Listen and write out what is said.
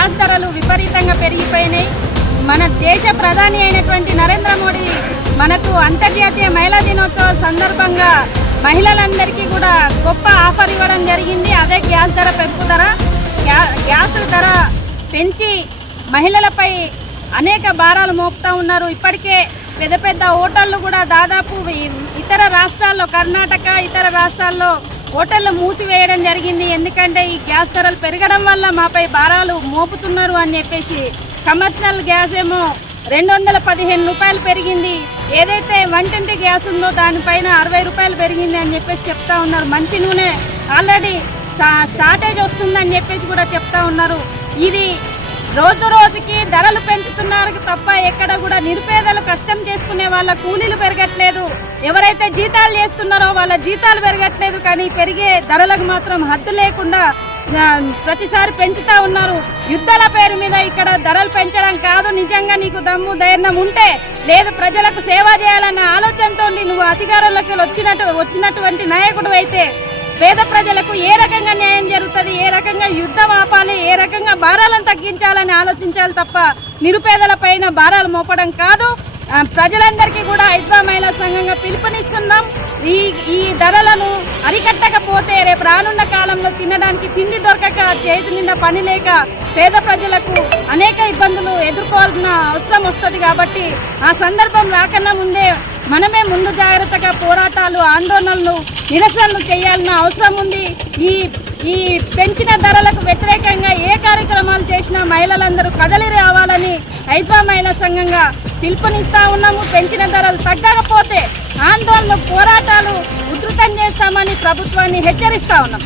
Gas ధరలు విపరీతంగా పెరిగిపోయినాయి. మన దేశ ప్రధాని అయినటువంటి నరేంద్ర మోడీ మనకు అంతర్జాతీయ మహిళా దినోత్సవం సందర్భంగా మహిళలందరికీ కూడా గొప్ప ఆఫర్ ఇవ్వడం జరిగింది. అదే గ్యాస్ ధర పెంపుదల. గ్యాస్ ధర పెంచి మహిళలపై అనేక భారాలు మోపుతూ ఉన్నారు. ఇప్పటికే పెద్ద పెద్ద హోటళ్ళు కూడా దాదాపు ఇతర రాష్ట్రాల్లో, కర్ణాటక ఇతర రాష్ట్రాల్లో హోటళ్ళు మూసివేయడం జరిగింది. ఎందుకంటే ఈ గ్యాస్ ధరలు పెరగడం వల్ల మాపై భారాలు మోపుతున్నారు అని చెప్పేసి. కమర్షియల్ గ్యాస్ ఏమో 215 రూపాయలు పెరిగింది. ఏదైతే వంటింటి గ్యాస్ ఉందో దానిపైన 60 రూపాయలు పెరిగింది అని చెప్పేసి చెప్తా ఉన్నారు. మంచి నూనె ఆల్రెడీ షార్టేజ్ వస్తుందని చెప్పేసి కూడా చెప్తా ఉన్నారు. ఇది రోజు రోజుకి ధరలు పెంచుతున్నారు తప్ప ఎక్కడ కూడా నిరుపేదలు కష్టం చేసుకునే వాళ్ళ కూలీలు పెరగట్లేదు. ఎవరైతే జీతాలు చేస్తున్నారో వాళ్ళ జీతాలు పెరగట్లేదు. కానీ పెరిగే ధరలకు మాత్రం హద్దు లేకుండా ప్రతిసారి పెంచుతా ఉన్నారు. యుద్ధాల పేరు మీద ఇక్కడ ధరలు పెంచడం కాదు. నిజంగా నీకు దమ్ము ధైర్యం ఉంటే, లేదు ప్రజలకు సేవ చేయాలన్న ఆలోచనతో నువ్వు అధికారంలోకి వచ్చినటువంటి నాయకుడు అయితే పేద ప్రజలకు ఏ రకంగా న్యాయం జరుగుతుంది, ఏ రకంగా యుద్ధం ఆపాలి, ఏ రకంగా భారాలను తగ్గించాలని ఆలోచించాలి తప్ప నిరుపేదల పైన భారాలు మోపడం కాదు. ప్రజలందరికీ కూడా ఐద్వా మహిళా సంఘంగా పిలుపునిస్తున్నాం. ఈ ధరలను అరికట్టకపోతే రేపు రానున్న కాలంలో తినడానికి తిండి దొరకక, చేతి నిండా పని లేక పేద ప్రజలకు అనేక ఇబ్బందులు ఎదుర్కోవాల్సిన అవసరం వస్తుంది. కాబట్టి ఆ సందర్భం రాకన్నా ముందే మనమే ముందు జాగ్రత్తగా పోరాటాలు, ఆందోళనలు, నిరసనలు చేయాల్సిన అవసరం ఉంది. ఈ పెంచిన ధరలకు వ్యతిరేకంగా ఏ కార్యక్రమాలు చేసినా మహిళలందరూ కదలి రావాలని ఐద్వా మహిళా సంఘంగా పిలుపునిస్తా ఉన్నాము. పెంచిన ధరలు తగ్గకపోతే ఆందోళనలు, పోరాటాలు ఉధృతం చేస్తామని ప్రభుత్వాన్ని హెచ్చరిస్తా ఉన్నాం.